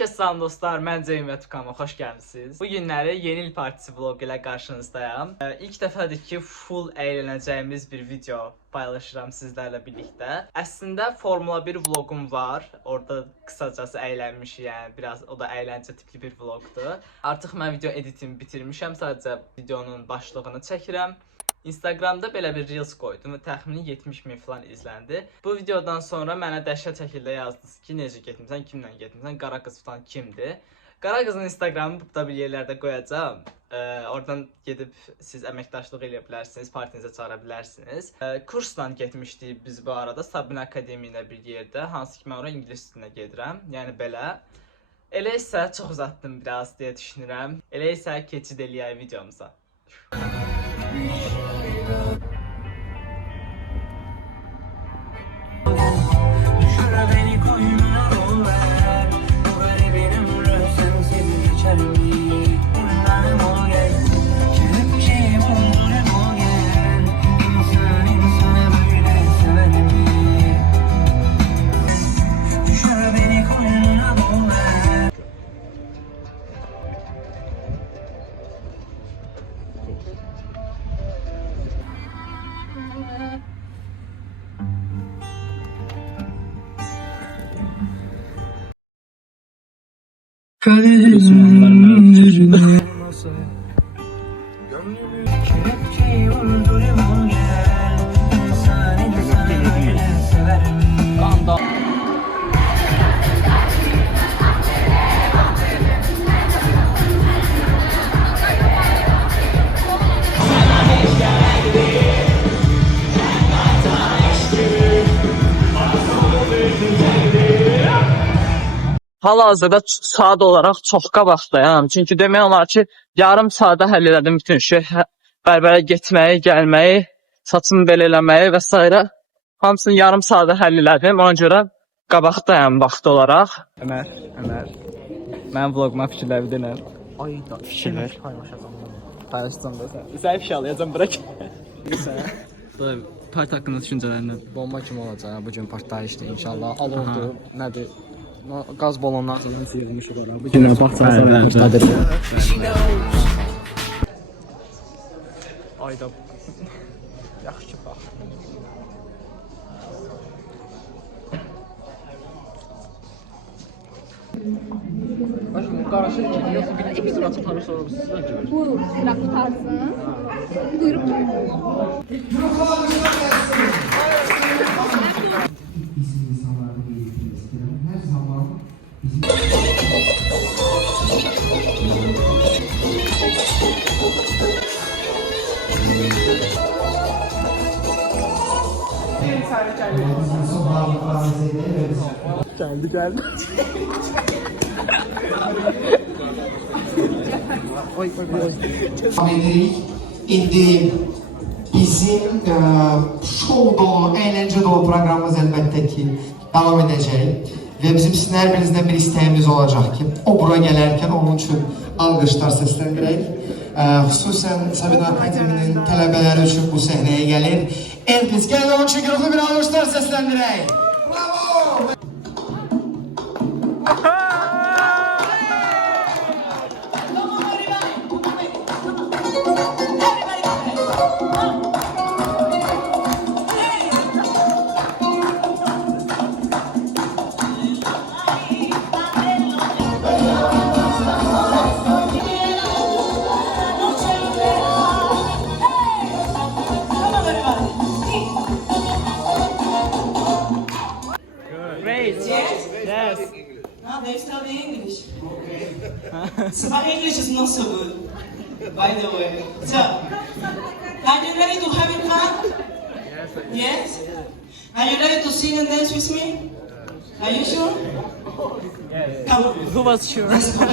Herkese salam dostlar, mən Ceymiyyət Tukanma, xoş gəlmişsiniz. Bu günləri yeni il partisi vlogu ilə qarşınızdayım. İlk dəfədir ki, full əylənəcəyimiz bir video paylaşıram sizlərlə birlikdə. Əslində Formula 1 vlogum var, orada qısacası əylənmişik, yəni biraz o da əyləncə tipli bir vlogdur. Artıq mən video editimi bitirmişəm, sadəcə videonun başlığını çəkirəm. Instagramda belə bir reels qoydum və təxmini 70.000 falan izləndi. Bu videodan sonra mənə dəhşət şəkildə yazdınız ki, necə getmirsən, kimlə getmirsən, qara qız falan kimdir? Qara qızın Instagramını burada bir yerlərdə qoyacağım. Oradan gedib siz əməkdaşlıq edə bilərsiniz, partinizə çağıra bilərsiniz. Kursla getmişdik biz bu arada, Sabina Akademi ilə bir yerdə, hansı ki mən oraya ingilis üstünə gedirəm, yəni belə. Elə isə çox uzatdım biraz deyə düşünürəm. Elə isə keçid eləyək videomuza. Hal-hazırda saat olarak çox qabaqdayam. Çünki demək olar ki, yarım saata həll elədim bütün işi. Bərbərə getməyi, gəlməyi, saçımı belə eləməyi və s. Hamısını yarım saata həll elədim. Ona görə qabaqdayam vaxt olaraq. Ömər. Mən vloguma fikirlər denəm. Ayda fikirlər paylaşacağım da sən. Sən fikir alacağam, bırak. Sən. Part haqqında düşüncələrindən. Bomba kimi olacaq bu gün partlayışdır inşallah. Alındı, nədir? Qaz balonundan sonra sıyırmışıq ora. Bu gün baxacağıq iftadır. Ayda. Yaxşı bax. Başım qarışır ki, yoxsa bir iki sıra tutarı sonra sizdən görürüz. Bu sıra tutarsın. Buyurun. Geldi. İndi bizim şov dolu, eğlence dolu programımız elbette ki devam edecek. Ve bizim sizin her birinizden bir isteğimiz olacak ki o buraya gelirken onun için alkışlar seslendirek. Xüsusən Sabina Akademinin tələbələri üçün bu səhnəyə gəlir. Elbis, gəlin onun üçün güruhlu bir alkışlar seslendirek. Bravo! Yes. No, they study English. So my English is not so good, by the way. So, are you ready to have fun? Yes? Are you ready to sing and dance with me? Are you sure? Yes. Come on. Who was sure? Let's go.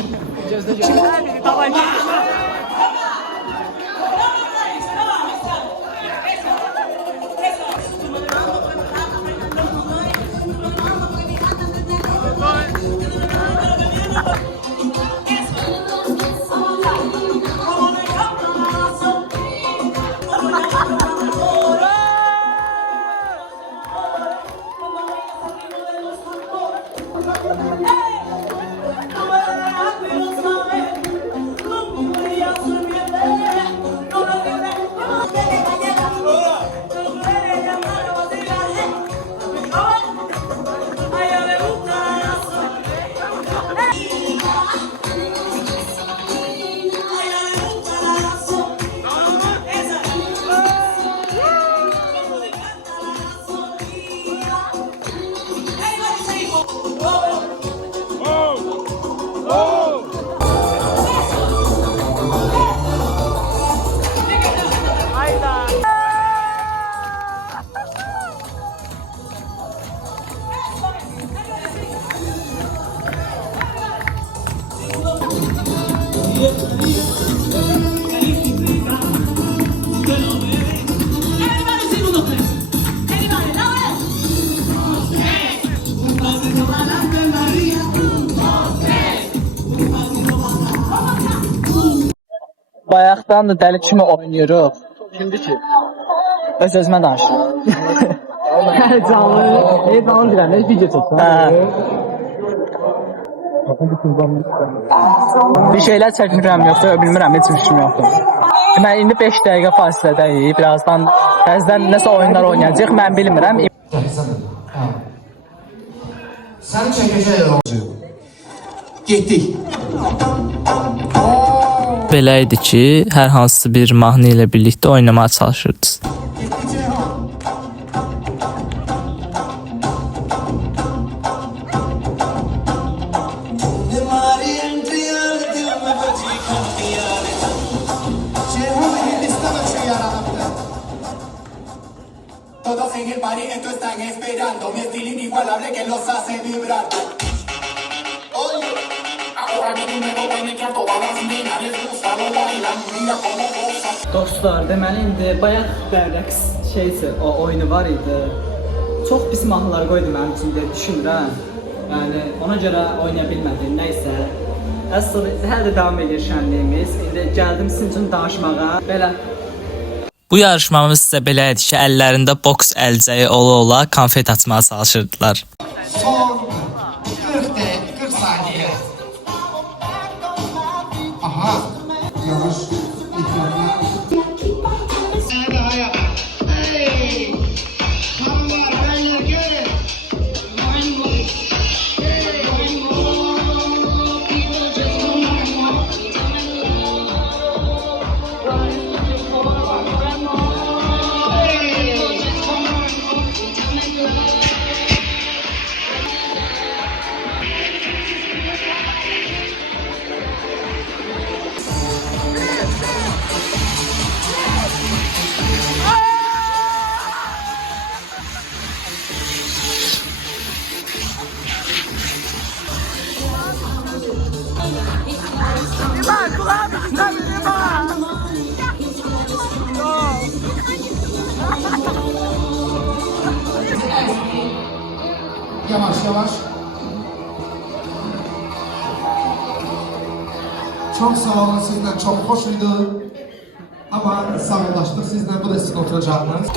Hey! sing uno, tres. Everybody, now un pasito adelante, María. Bayaqdan da dəli kimi oynayırıq. Kimdir ki? Öz özümə danışıram. Canlı. Canlı deyirəm, video çəkirəm. Bir şeylər çəkmirəm yoxsa bilmirəm, heç bir şeyim yoxdur. Deməli, indi 5 dəqiqə fasilədəyik. Birazdan bəzən nəsə oyunlar oynayacaq, mən bilmirəm. Sen çekeceğiz olacak. Getdik. Belə idi ki, hər hansı bir mahnı ilə birlikdə oynamağa çalışırdınız. Todos en el party, esto están esperando. Mi estilo inigualable que los hace vibrar. Oye, ahora mi número viene que a todas las nenas les gusta lo bailan. Mira cómo goza. Dostlar, deməli indi bayaq rəqs şeysə, o oyunu var idi. Çox pis mahnılar qoydu mənim üçün deyə düşünürəm. Yəni ona görə oynaya bilmədim. Nəysə. Əslində hələ də davam edir şənliyimiz. İndi gəldim sizin üçün danışmağa. Belə Bu yarışmamız sizə belə idi ki, əllərində boks əlcəyi ola-ola konfet açmağa çalışırdılar. Son 40 saniye. Aha. Yavaş. İhtiyaçlar. Yavaş yavaş. Çok sağ olun, sizden çok hoşuydu. Ama sağlaştık, sizden bu da sizin oturacağınız.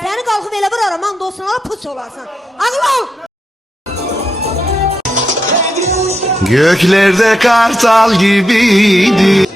Səni qalxıb elə bir araman dostuna pıç olarsan. Ağıl ol! Göklerde kartal gibiydi.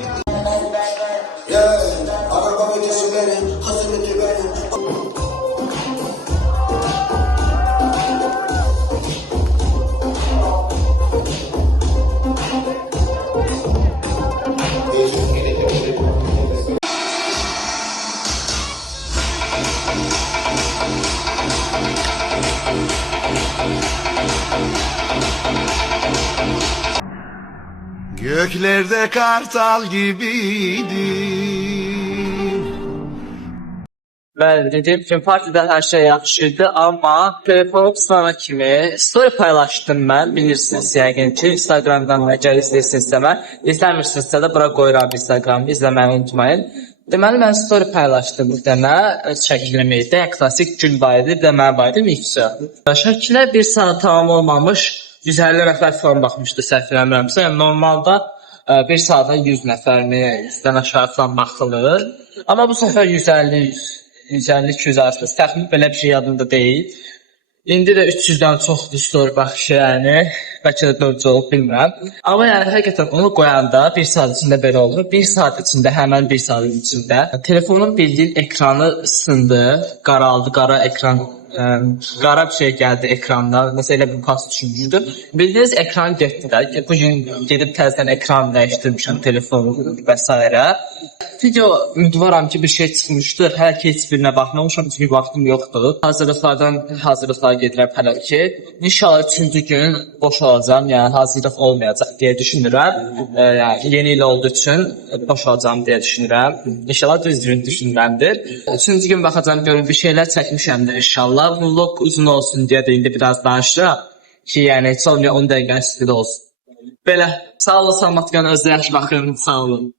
Göklerde kartal gibiydim. Bəli, dediyim kimi partiyada hər şey yaxşıydı, amma telefonu sana kimi story paylaşdım mən, bilirsiniz yəqin ki, Instagramdan əgər izləyirsinizsə mən, izləmirsinizsə də bura qoyuram Instagramı, izləməyi unutmayın. Deməli, mən story paylaşdım bir dənə, öz şəklimi, klasik gün var idi, bir də mən var idi, mixçə. Şəkilə bir saat tamam olmamış, 150 nəfər falan baxmışdı, səhv eləmirəmsə, yəni normalda bir saata 100 nəfərmi, 100-dən aşağı falan baxılır. Amma bu səfər 150-200 arasında, təxmin belə bir şey yadımda deyil. İndi də 300-dən çoxdur story baxışı, yəni, bəlkə də 400 olub, bilmirəm. Amma yəni, həqiqətən onu qoyanda 1 saat içində belə olur. 1 saat içində, həmən 1 saat içində telefonun bildiyin ekranı sındı, qaraldı, qara ekran, qara bir şey gəldi ekranda. Məsələn, elə bir pas düşünmüşdüm. Bildiyiniz ekran getdi də. Bugün gedib təzədən ekran dəyişdirmişəm telefonu və s. Video ümidvaram ki, bir şey çıxmışdır. Hələ ki, heç birinə baxmamışam, çünki vaxtım yoxdur. Hazırlıqlar gedirəm hələ ki. İnşallah 3-cü gün boş olacam, yəni hazırlıq olmayacaq deyə düşünürəm. Yəni, yeni il olduğu üçün boş olacam deyə düşünürəm. İnşallah düzgün düşünürəmdir. 3-cü gün baxacam, görün bir şeylər çəkmişəmdir inşallah. Vlog uzun olsun deyə də indi biraz danışıram ki, yəni heç olmuyor 10 dəqiqə üstüdə olsun. Belə, sağ olun, salamat qalın, özünüzə yaxşı baxın, sağ olun.